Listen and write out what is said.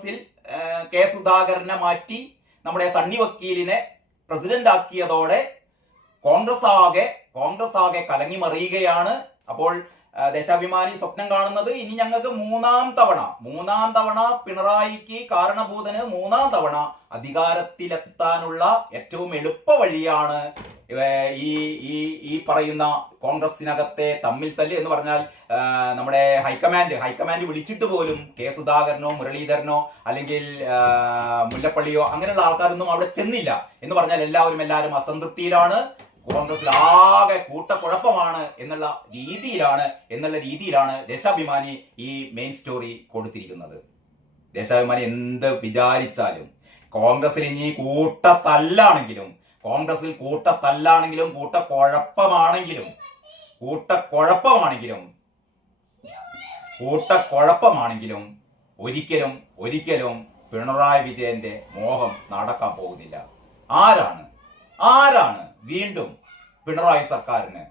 കോൺഗ്രസിൽ കെ സുധാകരനെ മാറ്റി നമ്മുടെ സണ്ണി വക്കീലിനെ പ്രസിഡന്റ് ആക്കിയതോടെ കോൺഗ്രസ് ആകെ കലങ്ങി മറിയുകയാണ്. അപ്പോൾ ദേശാഭിമാനി സ്വപ്നം കാണുന്നത് ഇനി ഞങ്ങൾക്ക് മൂന്നാം തവണ പിണറായിക്ക് കാരണഭൂതന് മൂന്നാം തവണ അധികാരത്തിലെത്താനുള്ള ഏറ്റവും എളുപ്പ വഴിയാണ് ഈ പറയുന്ന കോൺഗ്രസിനകത്തെ തമ്മിൽ തല്ല് എന്ന് പറഞ്ഞാൽ നമ്മുടെ ഹൈക്കമാൻഡ് വിളിച്ചിട്ട് പോലും കെ സുധാകരനോ മുരളീധരനോ അല്ലെങ്കിൽ മുല്ലപ്പള്ളിയോ അങ്ങനെയുള്ള ആൾക്കാരൊന്നും അവിടെ ചെന്നില്ല എന്ന് പറഞ്ഞാൽ എല്ലാവരും അസംതൃപ്തിയിലാണ്. കോൺഗ്രസിൽ ആകെ കൂട്ടക്കുഴപ്പമാണ് എന്നുള്ള രീതിയിലാണ് ദേശാഭിമാനി ഈ മെയിൻ സ്റ്റോറി കൊടുത്തിരിക്കുന്നത്. ദേശാഭിമാനി എന്ത് വിചാരിച്ചാലും കോൺഗ്രസിൽ ഇനി കൂട്ടത്തല്ലാണെങ്കിലും കൂട്ടക്കുഴപ്പമാണെങ്കിലും ഒരിക്കലും പിണറായി വിജയന്റെ മോഹം നടക്കാൻ പോകുന്നില്ല. ആരാണ് വീണ്ടും പിണറായി സർക്കാരിന്